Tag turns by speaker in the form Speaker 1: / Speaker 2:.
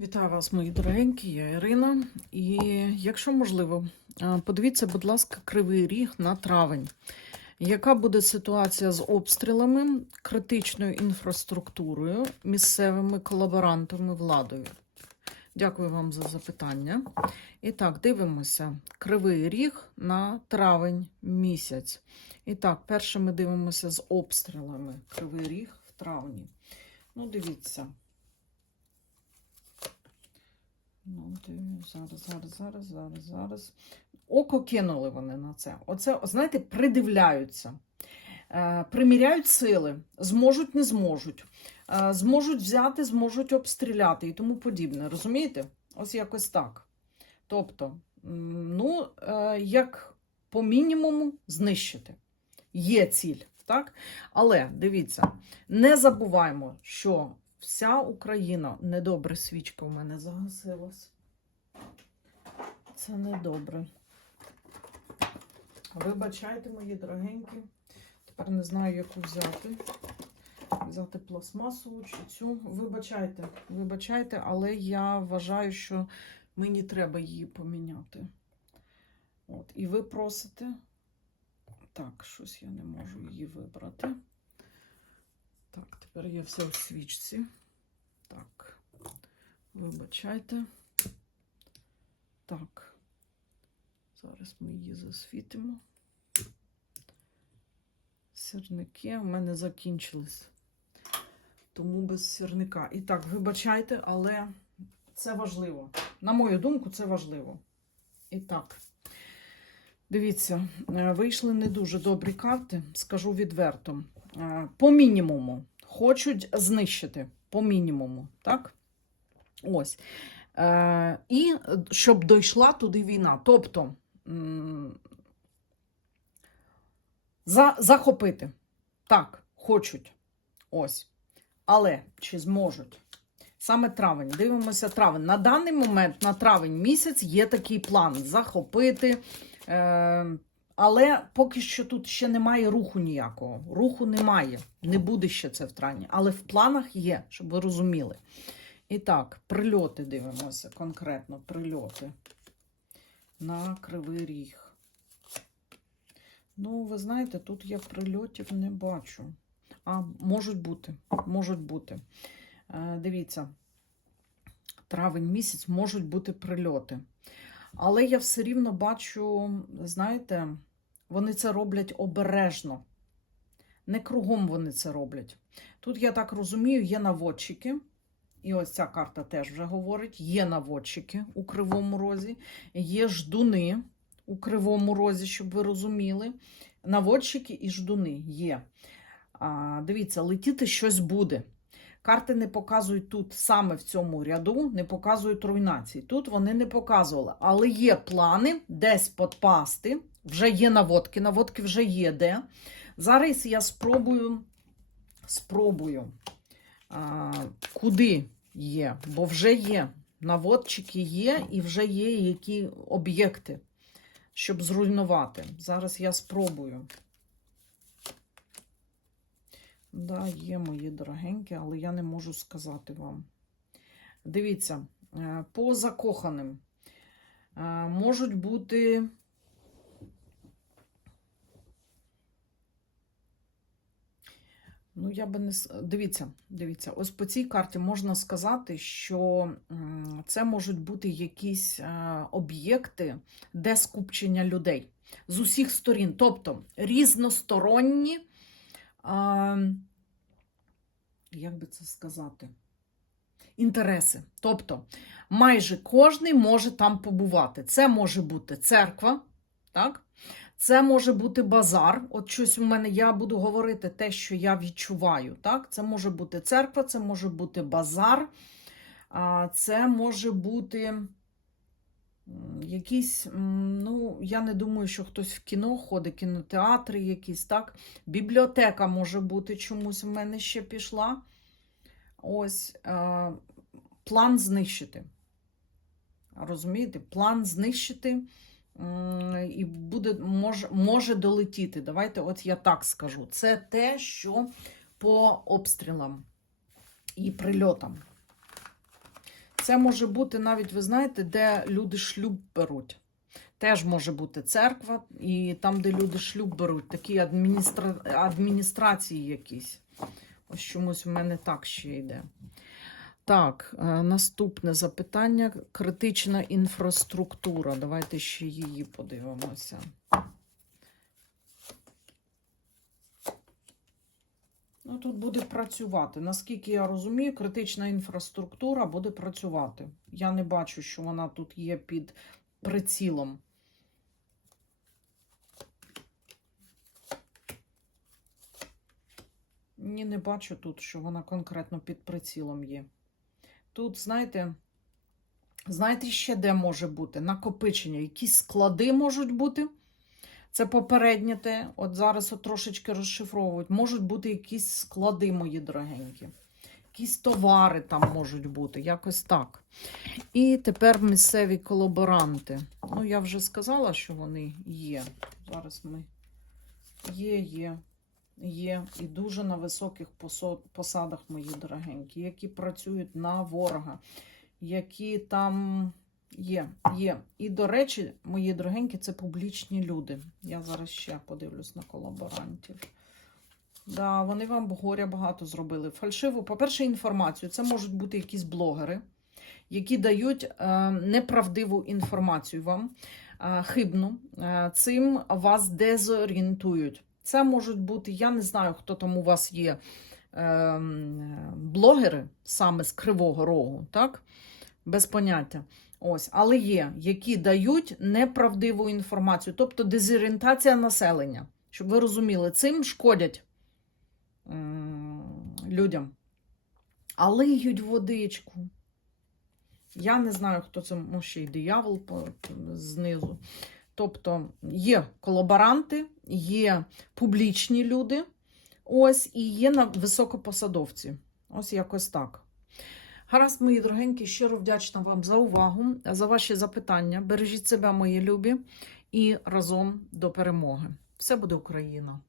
Speaker 1: Вітаю вас, мої дорогенькі, я Ірина. І якщо можливо, подивіться, будь ласка, кривий ріг на травень. Яка буде ситуація з обстрілами, критичною інфраструктурою, місцевими колаборантами, владою? Дякую вам за запитання. І так, дивимося. Кривий ріг на травень місяць. І так, перше ми дивимося з обстрілами. Кривий ріг в травні. Ну, дивіться. Ну, зараз, зараз, зараз, зараз, зараз. Око кинули вони на це. Оце, знаєте, придивляються, е, приміряють сили, зможуть, не зможуть, е, зможуть взяти, зможуть обстріляти і тому подібне. Розумієте? Ось якось так. Тобто, ну, е, як по мінімуму знищити. Є ціль, так? Але дивіться, не забуваємо, що вся Україна недобре свічка у мене загасилась. Це недобре. Вибачайте, мої дорогенькі. Тепер не знаю, яку взяти. Взяти пластмасову чи цю. Вибачайте, вибачайте, але я вважаю, що мені треба її поміняти. От, і ви просите. Так, щось я не можу її вибрати. Так, тепер я все в свічці. Так, вибачайте. Так. Зараз ми її засвітимо. Сірники в мене закінчились. Тому без сірника. І так, вибачайте, але це важливо. На мою думку, це важливо. І так. Дивіться, е, вийшли не дуже добрі карти, скажу відверто. Е, По мінімуму. Хочуть знищити по мінімуму, так? Ось. Е, І щоб дійшла туди війна. Тобто за, захопити. Так, хочуть. Ось. Але чи зможуть? Саме травень. Дивимося травень. На даний момент, на травень місяць, є такий план захопити. Е, але поки що тут ще немає руху ніякого. Руху немає. Не буде ще це в травні. Але в планах є, щоб ви розуміли. І так, прильоти дивимося конкретно. Прильоти на кривий ріг. Ну, ви знаєте, тут я прильотів не бачу. А, можуть бути. Можуть бути. Е, дивіться, травень місяць можуть бути прильоти. Але я все рівно бачу, знаєте, вони це роблять обережно. Не кругом вони це роблять. Тут, я так розумію, є наводчики. І ось ця карта теж вже говорить: є наводчики у кривому розі, є ждуни у кривому розі, щоб ви розуміли. Наводчики і ждуни є. А, Дивіться, летіти щось буде. Карти не показують тут саме в цьому ряду, не показують руйнації. Тут вони не показували. Але є плани десь попасти. Вже є наводки, наводки вже є де. Зараз я спробую, спробую, а, куди є, бо вже є. Наводчики є і вже є які об'єкти, щоб зруйнувати. Зараз я спробую. Да, є мої дорогенькі, але я не можу сказати вам. Дивіться, е, по закоханим е, можуть бути. Ну, я би не дивіться, дивіться, ось по цій карті можна сказати, що це можуть бути якісь е, об'єкти, де скупчення людей з усіх сторін, тобто різносторонні. Як би це сказати? Інтереси. Тобто, майже кожний може там побувати. Це може бути церква, так? Це може бути базар. От щось у мене я буду говорити те, що я відчуваю. Так? Це може бути церква, це може бути базар, це може бути якісь, ну, я не думаю, що хтось в кіно ходить, кінотеатри якісь, так? Бібліотека може бути чомусь в мене ще пішла. Ось е, план знищити. Розумієте? План знищити і буде, може, може долетіти. Давайте, от я так скажу. Це те, що по обстрілам і прильотам. Це може бути навіть, ви знаєте, де люди шлюб беруть. Теж може бути церква, і там, де люди шлюб беруть, такі адміністра... адміністрації якісь. Ось чомусь у мене так ще йде. Так, е, наступне запитання: критична інфраструктура. Давайте ще її подивимося. Ну, тут буде працювати. Наскільки я розумію, критична інфраструктура буде працювати. Я не бачу, що вона тут є під прицілом. Ні, не бачу тут, що вона конкретно під прицілом є. Тут, знаєте, знаєте ще де може бути? Накопичення. Якісь склади можуть бути. Це попереднє те. От зараз от трошечки розшифровують. Можуть бути якісь склади, мої дорогенькі. Якісь товари там можуть бути, якось так. І тепер місцеві колаборанти. Ну, я вже сказала, що вони є. Зараз ми є, є, є. І дуже на високих посадах, мої дорогенькі, які працюють на ворога, які там є, є. І, до речі, мої дорогенькі, це публічні люди. Я зараз ще подивлюсь на колаборантів. Да, вони вам горя багато зробили. Фальшиву, по-перше, інформацію. Це можуть бути якісь блогери, які дають е, неправдиву інформацію вам, е, хибну. Е, цим вас дезорієнтують. Це можуть бути, я не знаю, хто там у вас є е, блогери саме з Кривого Рогу, так? Без поняття. Ось, але є, які дають неправдиву інформацію, тобто дезорієнтація населення. Щоб ви розуміли, цим шкодять людям. А лиють водичку. Я не знаю, хто це, може, й диявол знизу. Тобто є колаборанти, є публічні люди, ось, і є на- високопосадовці. Ось якось так. Гаразд, мої дорогенькі, щиро вдячна вам за увагу, за ваші запитання. Бережіть себе, мої любі, і разом до перемоги. Все буде Україна!